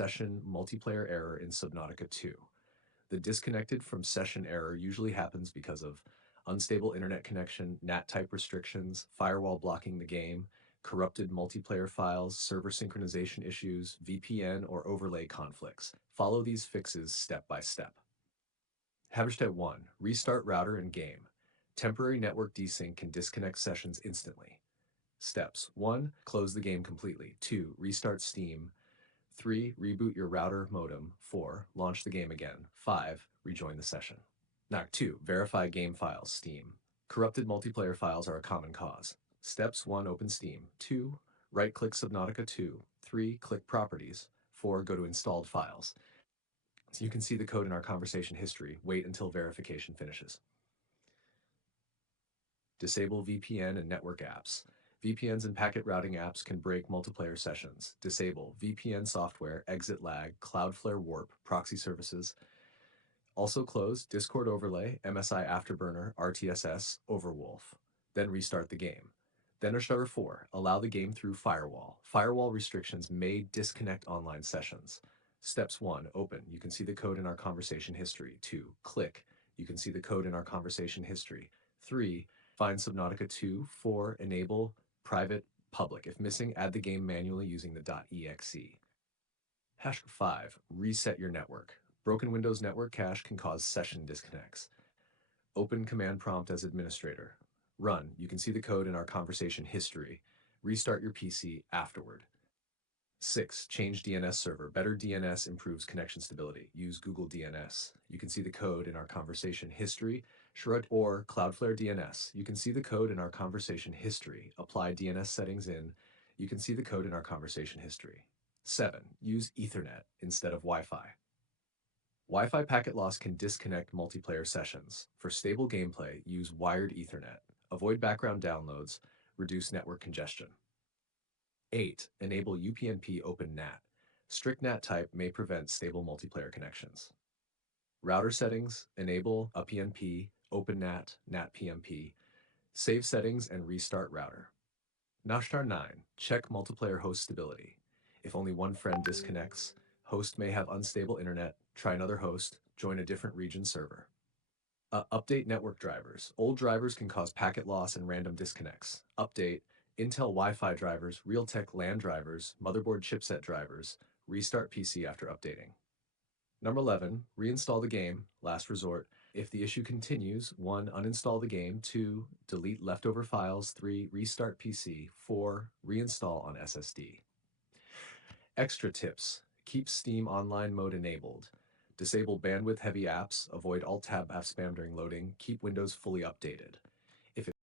session multiplayer error in Subnautica 2. The disconnected from session error usually happens because of unstable internet connection, NAT type restrictions, firewall blocking the game, corrupted multiplayer files, server synchronization issues, VPN or overlay conflicts. Follow these fixes step by step. Habit step 1. Restart router and game. Temporary network desync can disconnect sessions instantly. Steps 1. Close the game completely. 2. Restart Steam. 3. Reboot your router modem. 4. Launch the game again. 5. Rejoin the session. Now 2. Verify game files. Steam. Corrupted multiplayer files are a common cause. Steps 1. Open Steam. 2. Right-click Subnautica 2. 3. Click Properties. 4. Go to Installed Files. So you can see the code in our conversation history. Wait until verification finishes. Disable VPN and network apps. VPNs and packet routing apps can break multiplayer sessions. Disable VPN software, exit lag, Cloudflare warp, proxy services. Also close Discord overlay, MSI Afterburner, RTSS, Overwolf. Then restart the game. Then number 4, allow the game through firewall. Firewall restrictions may disconnect online sessions. Steps 1, open. You can see the code in our conversation history. 2, click. You can see the code in our conversation history. 3, find Subnautica 2. 4, enable private public. If missing, add the game manually using the .exe. Hash 5, reset your network. Broken Windows network cache can cause session disconnects. Open command prompt as administrator. Run. You can see the code in our conversation history. Restart your PC afterward. 6. Change DNS server. Better DNS improves connection stability. Use Google DNS. You can see the code in our conversation history. Shroud or Cloudflare DNS. You can see the code in our conversation history. Apply DNS settings in. You can see the code in our conversation history. 7. Use Ethernet instead of Wi-Fi. Wi-Fi packet loss can disconnect multiplayer sessions. For stable gameplay, use wired Ethernet. Avoid background downloads. Reduce network congestion. 8. Enable UPnP Open NAT. Strict NAT type may prevent stable multiplayer connections. Router settings, enable UPnP, Open NAT, NAT PMP. Save settings and restart router. Nashtar 9. Check multiplayer host stability. If only one friend disconnects, host may have unstable internet, try another host, join a different region server. Update network drivers. Old drivers can cause packet loss and random disconnects. Update Intel Wi-Fi drivers, Realtek LAN drivers, motherboard chipset drivers. Restart PC after updating. Number 11, reinstall the game, last resort. If the issue continues, 1. Uninstall the game. 2. Delete leftover files. 3. Restart PC. 4. Reinstall on SSD. Extra tips. Keep Steam Online mode enabled. Disable bandwidth-heavy apps. Avoid Alt-Tab app spam during loading. Keep Windows fully updated.